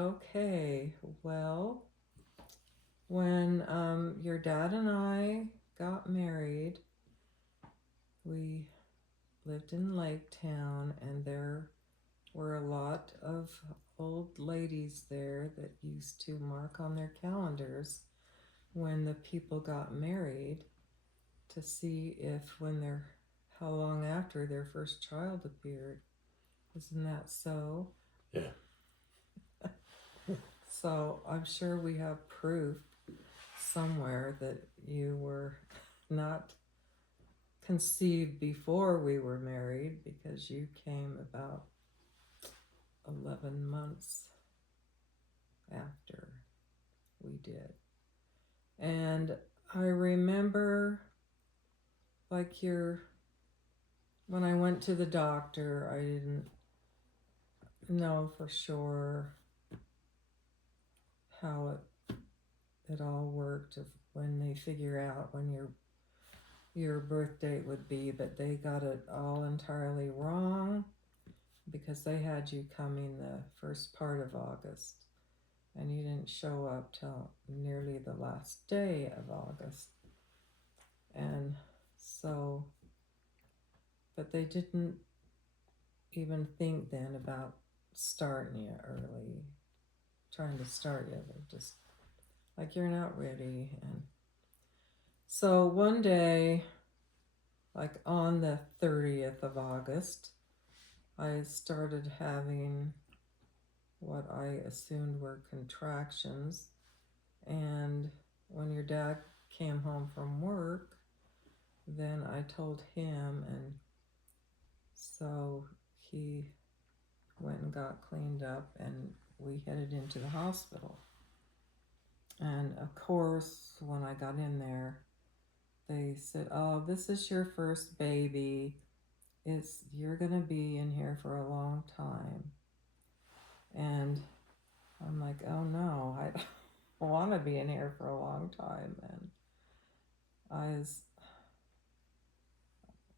Okay, well, when your dad and I got married, we lived in Lake Town, and there were a lot of old ladies there that used to mark on their calendars when the people got married to see if how long after their first child appeared. Isn't that so? Yeah. So I'm sure we have proof somewhere that you were not conceived before we were married, because you came about 11 months after we did. And I remember, like, when I went to the doctor, I didn't know for sure how it all worked, when they figure out when your birth date would be, but they got it all entirely wrong, because they had you coming the first part of August, and you didn't show up till nearly the last day of August. And so, but they didn't even think then about starting you early, trying to start you. They're just like, you're not ready. And so one day, like on the 30th of August, I started having what I assumed were contractions. And when your dad came home from work, then I told him, and so he went and got cleaned up, and we headed into the hospital. And of course, when I got in there, they said, "Oh, this is your first baby. You're gonna be in here for a long time." And I'm like, "Oh no, I don't want to be in here for a long time." And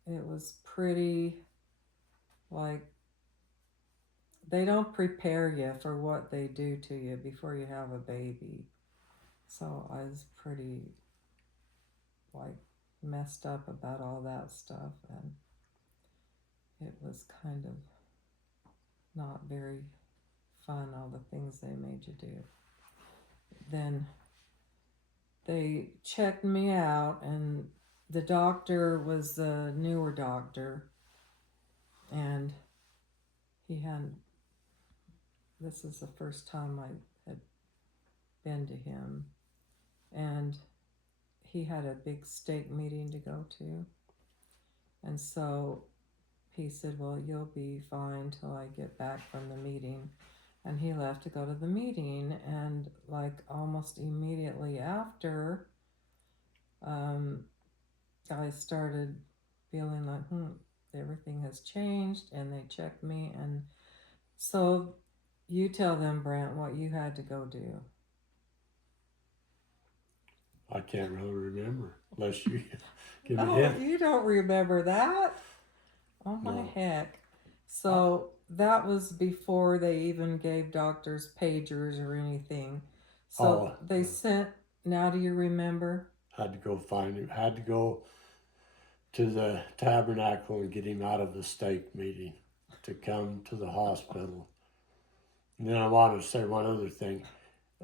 it was pretty, like, they don't prepare you for what they do to you before you have a baby. So I was pretty, like, messed up about all that stuff, and it was kind of not very fun, all the things they made you do. Then they checked me out, and the doctor was a newer doctor, and he had this is the first time I had been to him, and he had a big stake meeting to go to. And so he said, "Well, you'll be fine till I get back from the meeting." And he left to go to the meeting, and like almost immediately after, I started feeling like, everything has changed, and they checked me. And so you tell them, Brant, what you had to go do. I can't really remember unless you give me a Oh, hint. you don't remember that? Oh my No. heck. I, So that was before they even gave doctors pagers or anything. So oh, they sent, now do you remember? had to go find him. Had to go to the tabernacle and get him out of the stake meeting to come to the hospital. And then I wanted to say one other thing.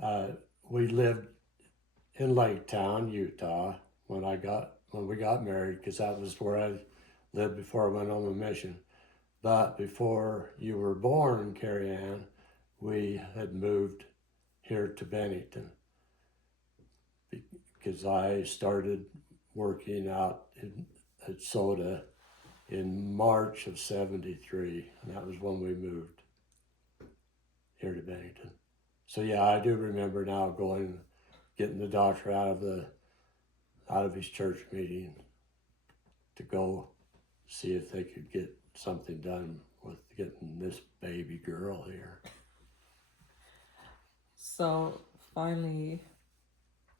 Uh, we lived in Lake Town, Utah, when we got married, because that was where I lived before I went on the mission. But before you were born, Carrie Ann, we had moved here to Bennington because I started working out at Soda in March of '73, and that was when we moved here to Bennington. So yeah, I do remember now getting the doctor out of his church meeting to go see if they could get something done with getting this baby girl here. So finally,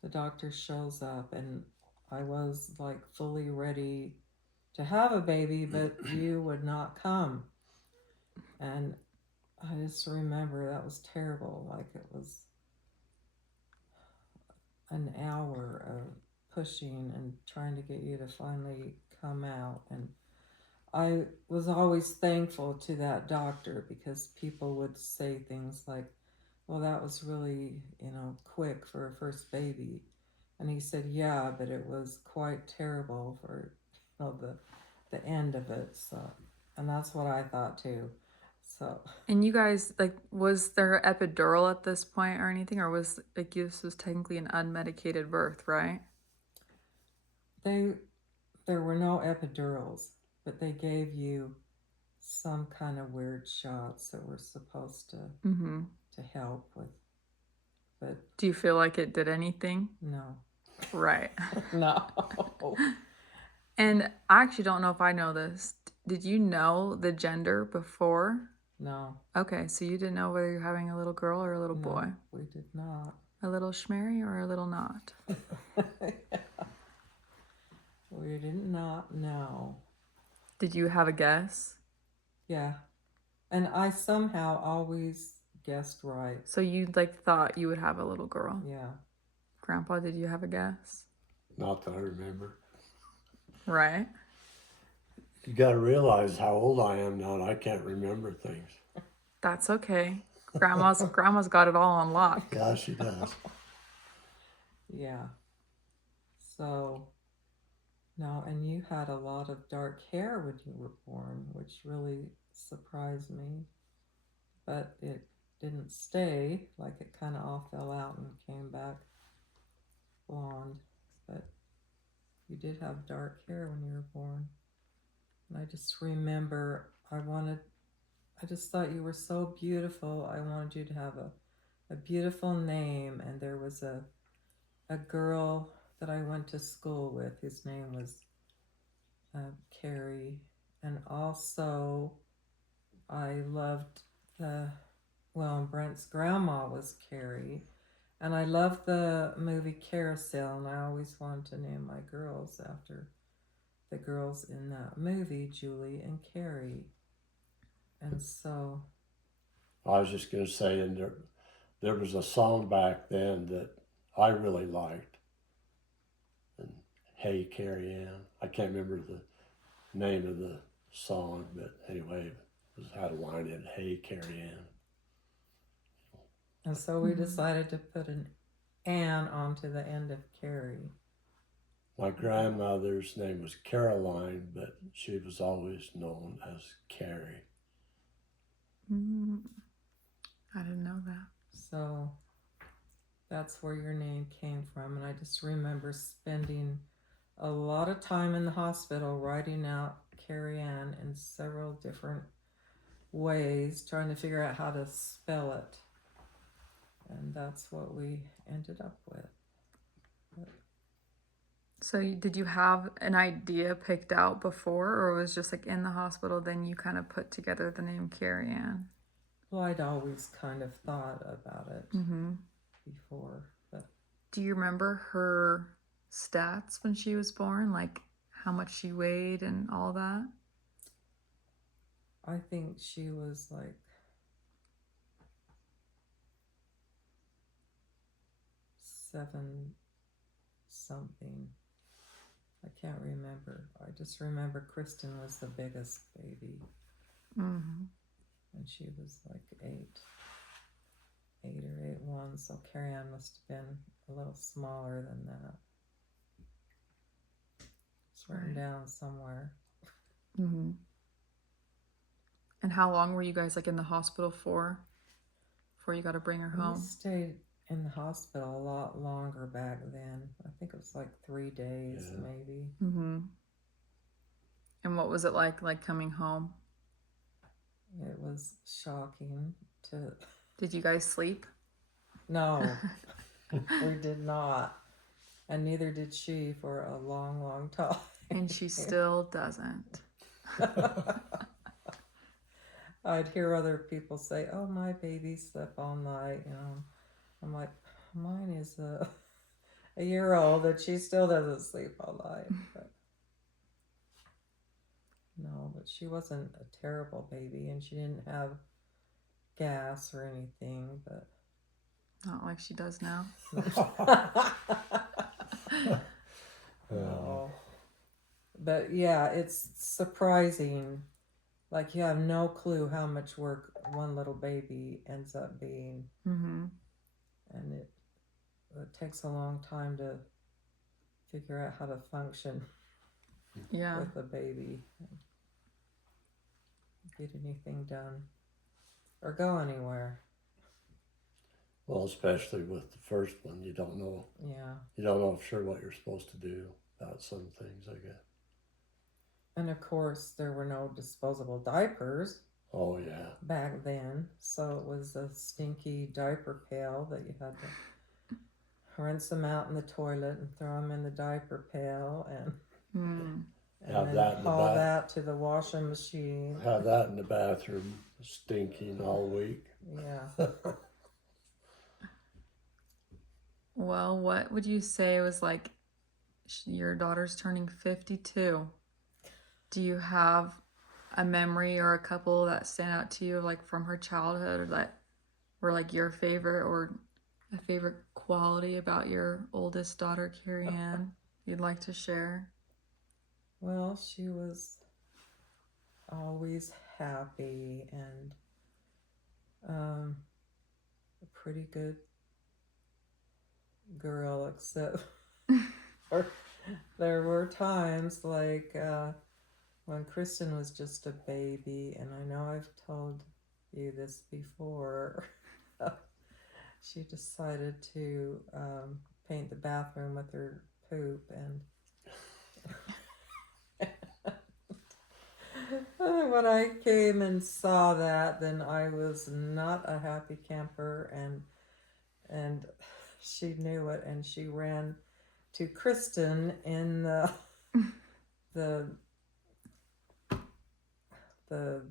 the doctor shows up, and I was like fully ready to have a baby, but you would not come. And I just remember that was terrible. Like it was an hour of pushing and trying to get you to finally come out. And I was always thankful to that doctor because people would say things like, well, that was really, quick for a first baby. And he said, yeah, but it was quite terrible for, the end of it. So, and that's what I thought too. So, And you guys, like, was there epidural at this point or anything? Or was, like, this was technically an unmedicated birth, right? they, there were no epidurals, but they gave you some kind of weird shots that were supposed Mm-hmm. to help with, but Do you feel like it did anything? no. Right. No. And I actually don't know if I know this. Did you know the gender before? No. Okay, so you didn't know whether you're having a little girl or a little No, boy? we did not. A little schmary or a little not? We did not know. Did you have a guess? Yeah. And I somehow always guessed right. So you like thought you would have a little girl? Yeah. Grandpa, did you have a guess? Not that I remember. Right. You got to realize how old I am now, and I can't remember things. That's okay. Grandma's got it all on lock. Yeah, she does. Yeah. So, no, and you had a lot of dark hair when you were born, which really surprised me. But it didn't stay, like it kind of all fell out and came back blonde. But you did have dark hair when you were born. And I just remember I just thought you were so beautiful. I wanted you to have a beautiful name. And there was a girl that I went to school with whose name was Carrie. And also, I loved Brent's grandma was Carrie. And I loved the movie Carousel, and I always wanted to name my girls after the girls in that movie, Julie and Carrie. And so, I was just going to say, and there was a song back then that I really liked. And Hey Carrie Ann. I can't remember the name of the song, but anyway, it had a line in Hey Carrie Ann. and so we decided to put an Ann onto the end of Carrie. My grandmother's name was Caroline, but she was always known as Carrie. I didn't know that. So that's where your name came from. And I just remember spending a lot of time in the hospital writing out Carrie Ann in several different ways, trying to figure out how to spell it. And that's what we ended up with. So did you have an idea picked out before, or it was just like in the hospital, then you kind of put together the name Carrie Ann? Well, I'd always kind of thought about it before. But do you remember her stats when she was born? Like how much she weighed and all that? I think she was like 7 something. I can't remember. I just remember Kristen was the biggest baby. And she was like 8 or 8'1", so Carrie Ann must have been a little smaller than that. It's written down somewhere. And how long were you guys like in the hospital for before you got to bring her home? We stayed in the hospital a lot longer back then. I think it was like 3 days, maybe. And what was it like coming home? It was shocking to... Did you guys sleep? No, we did not. And neither did she for a long, long time. And she still doesn't. I'd hear other people say, oh, my baby slept all night. I'm like, mine is a year old and she still doesn't sleep all night. But no, but she wasn't a terrible baby, and she didn't have gas or anything, but Not like she does now. no. But yeah, it's surprising. Like you have no clue how much work one little baby ends up being, Mm-hmm. and it takes a long time to figure out how to function Yeah. with a baby, get anything done, or go anywhere. Well, especially with the first one, you don't know for sure what you're supposed to do about some things, I guess. And of course, there were no disposable diapers Oh yeah. back then, so it was a stinky diaper pail that you had to rinse them out in the toilet and throw them in the diaper pail and Have then that in the haul bath. that to the washing machine. Have that in the bathroom, stinking all week. Yeah. Well, what would you say was like your daughter's turning 52? Do you have a memory or a couple that stand out to you, like from her childhood, or that were like your favorite, or a favorite quality about your oldest daughter, Carrie Ann, you'd like to share? Well, she was always happy and a pretty good girl, except for there were times like when Kristen was just a baby, and I know I've told you this before. She decided to paint the bathroom with her poop, and when I came and saw that, then I was not a happy camper, and she knew it, and she ran to Kristen in the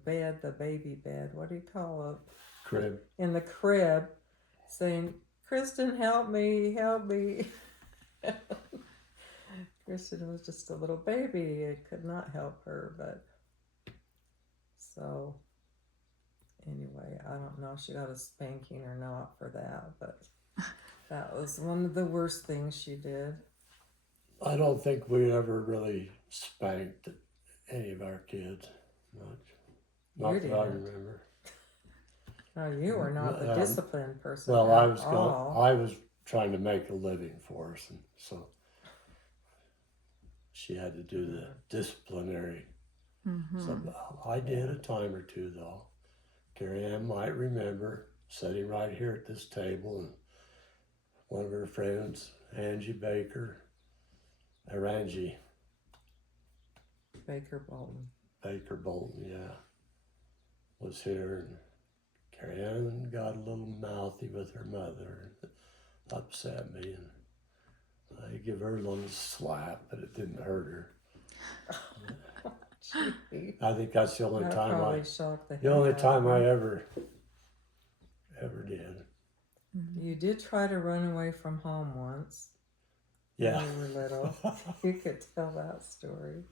bed, the baby bed. What do you call it? Crib. In the crib, saying, "Kristen, help me, help me." Kristen was just a little baby. It could not help her, but so anyway, I don't know if she got a spanking or not for that, but that was one of the worst things she did. I don't think we ever really spanked any of our kids much. Not You that I didn't. remember. No, you were not the disciplined person. Well, at I was trying to make a living for us, and so she had to do the disciplinary. Mm-hmm. So I did a time or two, though. Carrie Ann might remember sitting right here at this table, and one of her friends, Angie Baker, or Angie Baker Bolton. Baker Bolton, yeah, was here, and Carrie Ann got a little mouthy with her mother, and upset me, and I give her a little slap, but it didn't hurt her. Gee, I think that's the only that time probably shocked the only heck out time of I me. ever did. You did try to run away from home once. Yeah. When you were little. You could tell that story.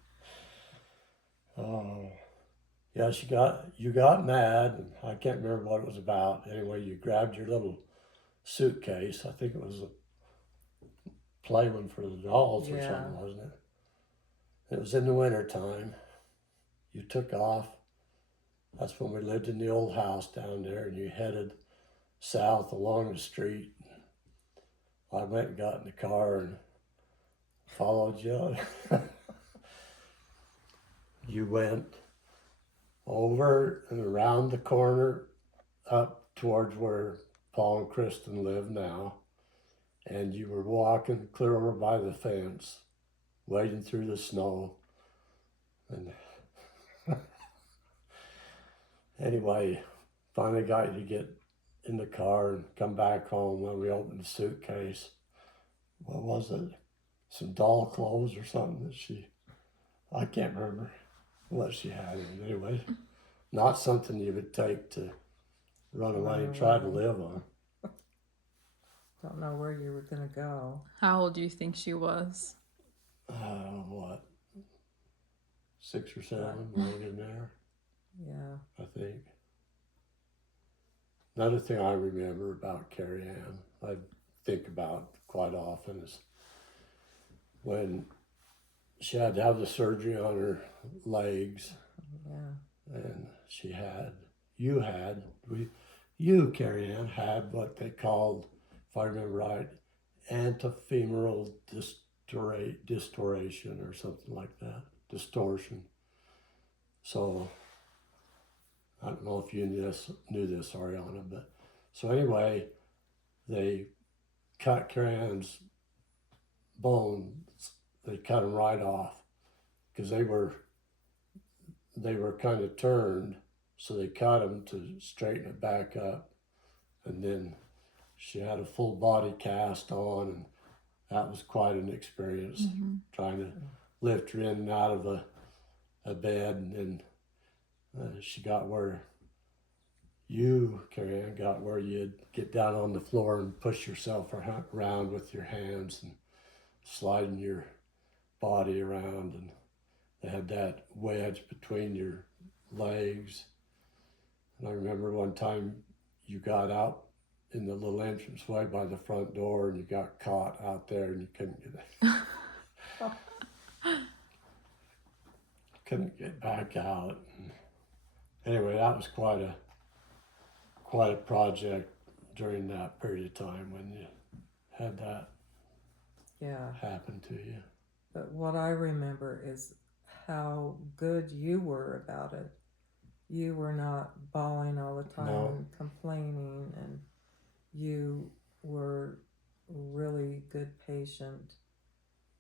Oh, yeah. You got mad, and I can't remember what it was about. Anyway, you grabbed your little suitcase. I think it was a play one for the dolls or Yeah. something, wasn't it? It was in the wintertime. You took off. That's when we lived in the old house down there, and you headed south along the street. I went and got in the car and followed you. You went over and around the corner up towards where Paul and Kristen live now, and you were walking clear over by the fence, wading through the snow. And anyway, finally got you to get in the car and come back home. When we opened the suitcase, what was it? Some doll clothes or something that I can't remember what she had in it. Anyway, not something you would take to run away and try to live on. Don't know where you were going to go. How old do you think she was? What? 6 or 7, right in there, Yeah. I think. another thing I remember about Carrie Ann, I think about quite often, is when she had to have the surgery on her legs, Yeah. and Carrie Ann, had what they called, if I remember right, antefemoral distortion or something like that, distortion. So I don't know if you knew this, Ariana, but so anyway, they cut Carrie Ann's bones. They cut them right off because they were kind of turned, so they cut them to straighten it back up, and then she had a full body cast on, and that was quite an experience, trying to lift her in and out of a bed, and then she got where Carrie Ann, got where you'd get down on the floor and push yourself around with your hands and sliding your body around, and they had that wedge between your legs. And I remember one time you got out in the little entranceway by the front door, and you got caught out there, and you couldn't get back out. And anyway, that was quite a project during that period of time when you had that Yeah. happen to you. But what I remember is how good you were about it. You were not bawling all the time No. and complaining, and you were really good patient.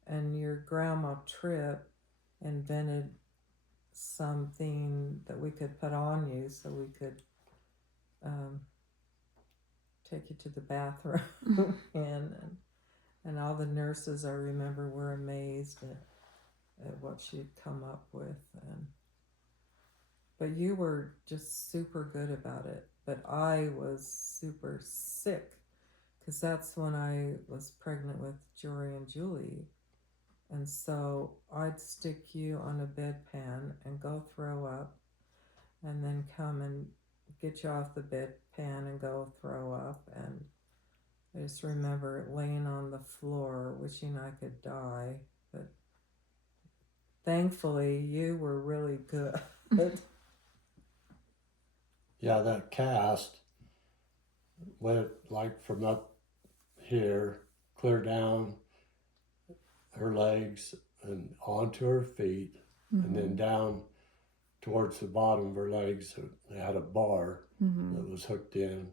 And your grandma Trip invented something that we could put on you so we could take you to the bathroom and all the nurses, I remember, were amazed at what she'd come up with. But you were just super good about it. But I was super sick, because that's when I was pregnant with Jory and Julie. And so I'd stick you on a bedpan and go throw up, and then come and get you off the bedpan and go throw up. And I just remember laying on the floor wishing I could die. But thankfully, you were really good. Yeah, that cast went like from up here, clear down her legs and onto her feet, and then down towards the bottom of her legs. They had a bar that was hooked in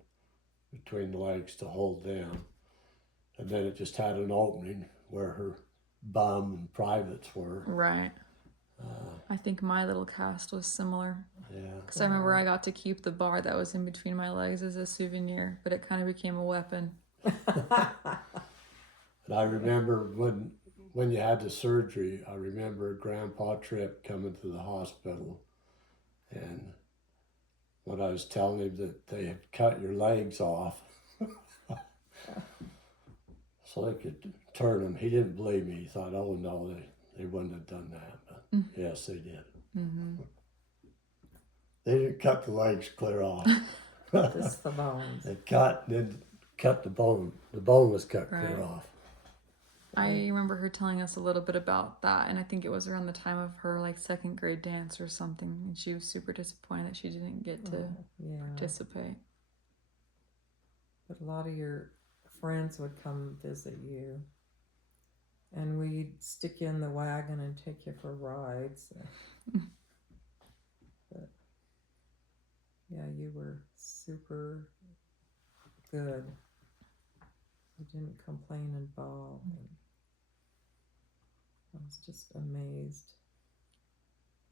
between the legs to hold them, and then it just had an opening where her bum and privates were. Right. I think my little cast was similar. Yeah. Because I remember I got to keep the bar that was in between my legs as a souvenir, but it kind of became a weapon. And I remember when you had the surgery, I remember Grandpa Tripp coming to the hospital, and when I was telling him that they had cut your legs off so they could turn them, he didn't believe me. He thought, oh no, they wouldn't have done that. But yes, they did. They didn't cut the legs clear off. Just the bones. They cut the bone. The bone was cut clear Right. off. I remember her telling us a little bit about that, and I think it was around the time of her like second grade dance or something, and she was super disappointed that she didn't get to participate. But a lot of your friends would come visit you, and we'd stick you in the wagon and take you for rides. But yeah, you were super good. You didn't complain and bawl. I was just amazed.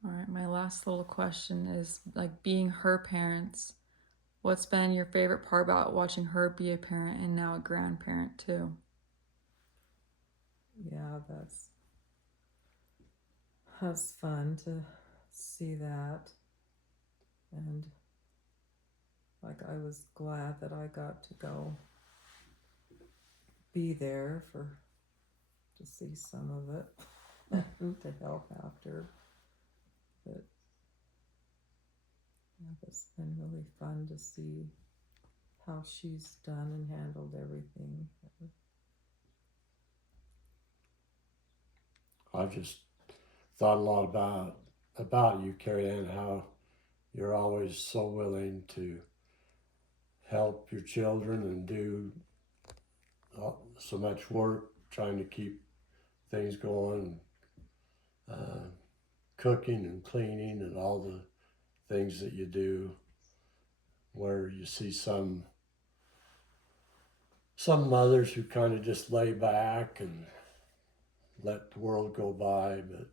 All right, my last little question is, like, being her parents, what's been your favorite part about watching her be a parent and now a grandparent too? Yeah, that's fun to see that. And like, I was glad that I got to go be there to see some of it and to help after. But yeah, it's been really fun to see how she's done and handled everything. I've just thought a lot about you, Carrie Ann, how you're always so willing to help your children and do so much work trying to keep things going, cooking and cleaning and all the things that you do, where you see some mothers who kind of just lay back and let the world go by. But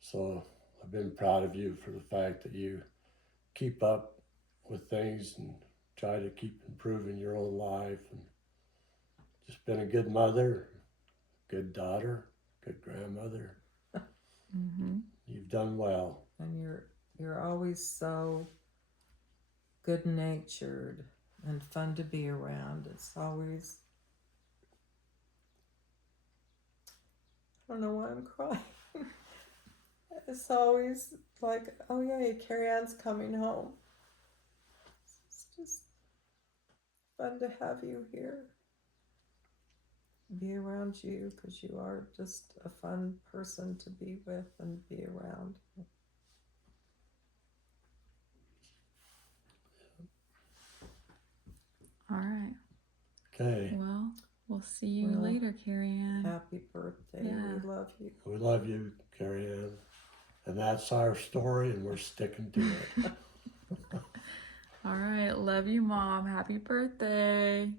so I've been proud of you for the fact that you keep up with things and try to keep improving your own life, and just been a good mother, good daughter, good grandmother. Mm-hmm. You've done well. And you're always so good natured and fun to be around. It's always, I don't know why I'm crying. It's always like, oh yeah, Carrie Ann's coming home. It's just fun to have you here. Be around you, because you are just a fun person to be with and be around. All right. Okay. Well, we'll see you Well, later, Carrie Ann. Happy birthday. Yeah. We love you. We love you, Carrie Ann. And that's our story, and we're sticking to it. All right. Love you, Mom. Happy birthday.